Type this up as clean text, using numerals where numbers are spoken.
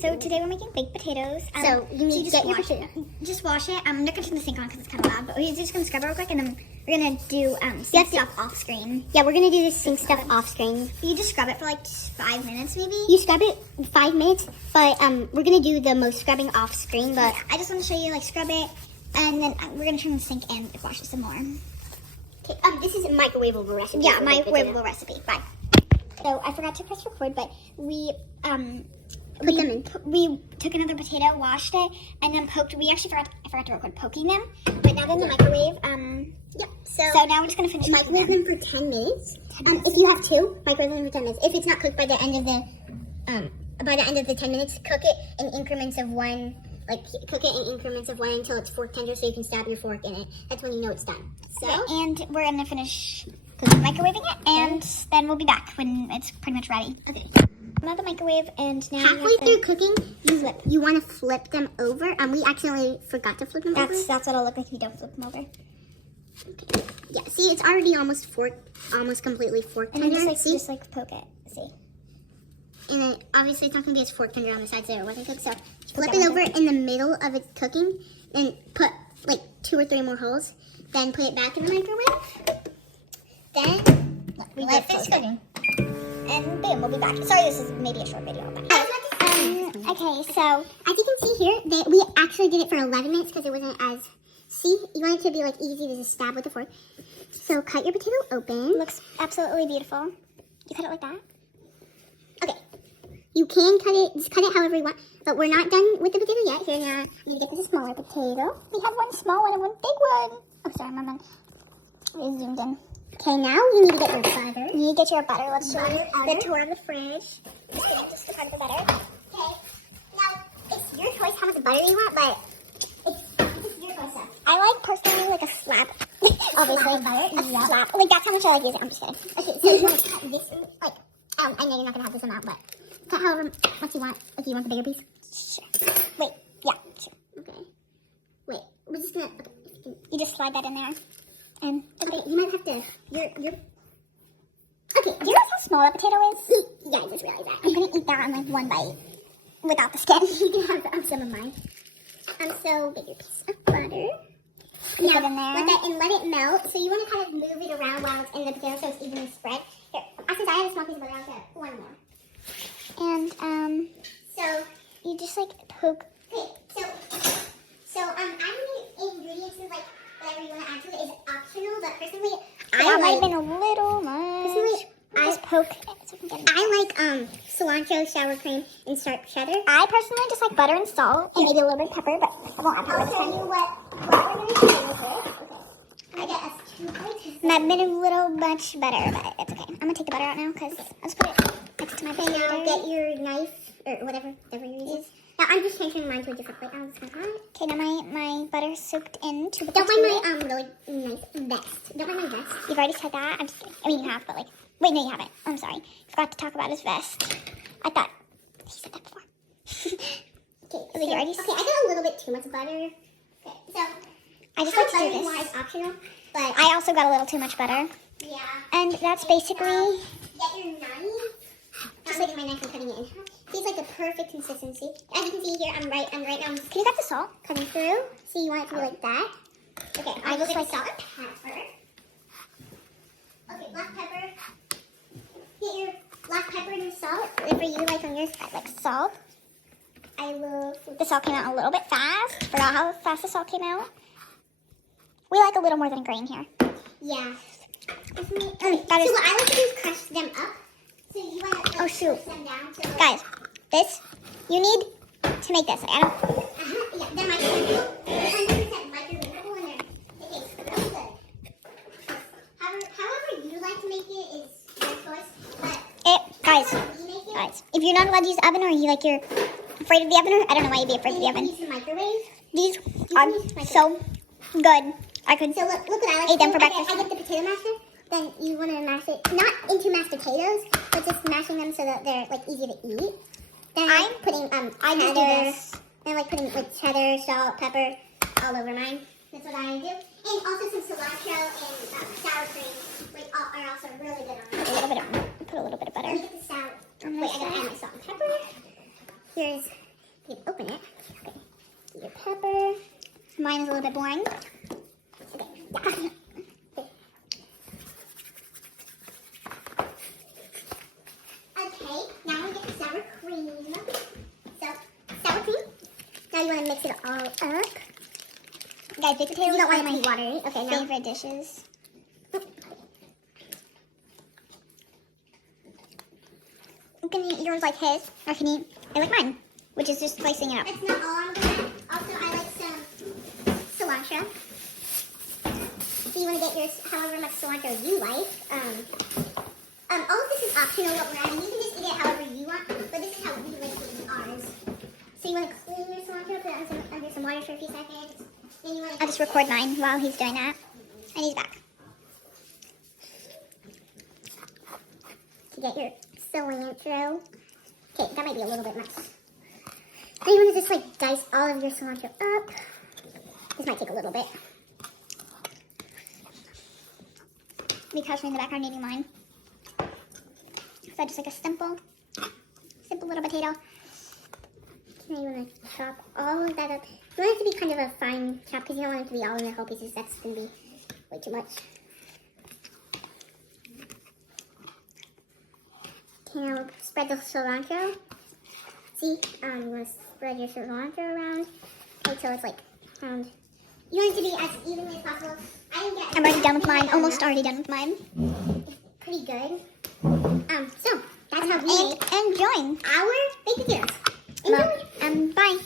so today we're making baked potatoes. So you need to get your potato. Just wash it. I'm not gonna turn the sink on because it's kind of loud, but we're just gonna scrub it real quick, and then we're gonna do sink stuff off screen. Yeah, we're gonna do this sink stuff off screen. You just scrub it for like 5 minutes, maybe. You scrub it 5 minutes, but we're gonna do the most scrubbing off screen. But I just want to show you like scrub it, and then we're gonna turn the sink and wash it some more. okay, this is a microwavable recipe. Yeah, microwavable recipe. Bye. So I forgot to press record, but we Put them in. We took another potato, washed it, and then poked. I forgot to record poking them, but now they're in the microwave. Yeah. So now we're just gonna finish microwave them for 10 minutes. If you have two, microwave them for 10 minutes. If it's not cooked by the end of the 10 minutes, cook it in increments of one. Like cook it in increments of one until it's fork tender, so you can stab your fork in it. That's when you know it's done. So and we're gonna finish microwaving it, and then we'll be back when it's pretty much ready. Okay. I'm out of the microwave, and now halfway through cooking, you want to flip them over. We accidentally forgot to flip them over. That's what it'll look like if you don't flip them over. Okay. Yeah. See, it's already almost completely fork And tender. then just poke it. See. And then obviously it's not gonna be as fork tender on the sides there wasn't cooked. So flip it over in the middle of it cooking, and put like 2 or 3 more holes. Then put it back in the microwave. Then let this cooking. And boom, we'll be back. Sorry, this is maybe a short video, but okay, so as you can see here, we actually did it for 11 minutes because it wasn't as. See, you want it to be like easy to just stab with a fork. So cut your potato open. Looks absolutely beautiful. You cut it like that. Okay. You can cut it, just cut it however you want, but we're not done with the potato yet. Here now, you get this smaller potato. We have one small one and one big one. Oh, sorry, Mama. We zoomed in. Okay, now you need to get your butter. You need to get your butter. Let's show you the tour of the fridge. Just to find the butter. Okay. Now, it's your choice how much butter you want, but it's your choice. I like personally like a slab. Obviously, of butter. A slab. Like that's how much I like using. I'm just kidding. Okay, so you want to cut this, like, I know you're not gonna have this amount, but cut however much you want. If you want the bigger piece. Sure. Wait. Yeah. Sure. Okay. Wait. We're just gonna. Okay. You just slide that in there. And okay, you might have to. You're. Okay. Do you realize how small that potato is? Yeah, I just realized that. I'm gonna eat that in like one bite without the skin. You can have some of mine. So bigger piece of butter. Put it in there. Let it melt. So you want to kind of move it around while it's in the potato so it's evenly spread. Here, since I have a small piece of butter, I'll get one more. And so you just like poke. Okay, so adding ingredients is like whatever you want to add to it is optional, but personally, That might have been a little much. Personally, just poke it so I can get it. I like cilantro, sour cream, and sharp cheddar. I personally just like butter and salt and maybe a little bit of pepper, but I won't have I'll pepper. tell you what we're going to do with it. Okay. I get us 2 plates. Might have been a little much better, but it's okay. I'm gonna take the butter out now because I'll just put it next to my Okay, now potato. get your knife or whatever you're using. Now I'm just changing mine to a different plate. I'm just gonna cut it. Okay, now my butter's soaked into the Don't potato. mind my really nice vest. Don't mind my vest. You've already said that. I'm just kidding. I mean, you have, but like, wait, no, you haven't. I'm sorry. Forgot to talk about his vest. I thought he said that before. Okay, you already I got a little bit too much butter. Okay, so I just how like to do much butter you want this. is optional, but I also got a little too much butter, yeah. and that's basically. Get your knife. Just like my knife, I'm cutting it in half. It's like the perfect consistency. As you can see here, I'm right now. Can you cut the salt? Cutting through. So you want it to be like that. Okay, I just like salt and pepper. Okay, black pepper. Get your black pepper and your salt. Whatever you like on yours. I like salt. I will. The salt came out a little bit fast. Forgot how fast the salt came out. We like a little more than a grain here. Yeah. That So is, what I like to do is crush them up. So you want to Oh, shoot. push them down. So guys, this you need to make this. I don't. Yeah, they're microwavable. 100% microwavable, and it tastes really good. However you like to make it is your choice. But Guys, we make it. guys, if you're not allowed to use oven or you're afraid of the oven, or I don't know why you'd be afraid of the You can oven. use the microwave. These can are use microwave. so good. I could. So look what I like. Eat them to for do. breakfast. I get the potato masher. Then you want to mash it not into mashed potatoes, but just mashing them so that they're like easy to eat. Then I'm putting I just do cheddar. this. And like putting like cheddar, salt, pepper all over mine. That's what I do. And also some cilantro and sour cream, which are also really good on it. Put a little bit of butter. Let me get the sour. Wait, I gotta add my salt and pepper. Here's You can open it. Okay. Your pepper. Mine is a little bit boring. Okay. Yeah. Okay, now we get the sour cream. So, sour cream. Now you want to mix it all up. Guys, big potatoes You don't are want it to my be watery. Okay, now. favorite dishes. You can eat yours like his, or you can eat it like mine, which is just slicing it up. That's not all I'm going to add. Also, I like some cilantro. So you want to get yours however much cilantro you like. All of this is optional what we're adding. You can just eat it however you want, but this is how we like to eat ours. So you want to clean your cilantro, put it under some water for a few seconds. Then you want to I'll just record mine while he's doing that. And he's back. to get your cilantro. Okay, that might be a little bit much. Then you want to just like dice all of your cilantro up. This might take a little bit. Me crouching in the background eating mine. So just like a simple little potato. Now you want to chop all of that up. You want it to be kind of a fine chop because you don't want it to be all in the whole pieces. That's going to be way too much. Okay, now spread the cilantro. See, you want to spread your cilantro around until it's like round. You want it to be as evenly as possible. I'm already done with mine. Almost already done with mine. Pretty good. So that's how we make And enjoying. our baked potatoes. Enjoy. Bye.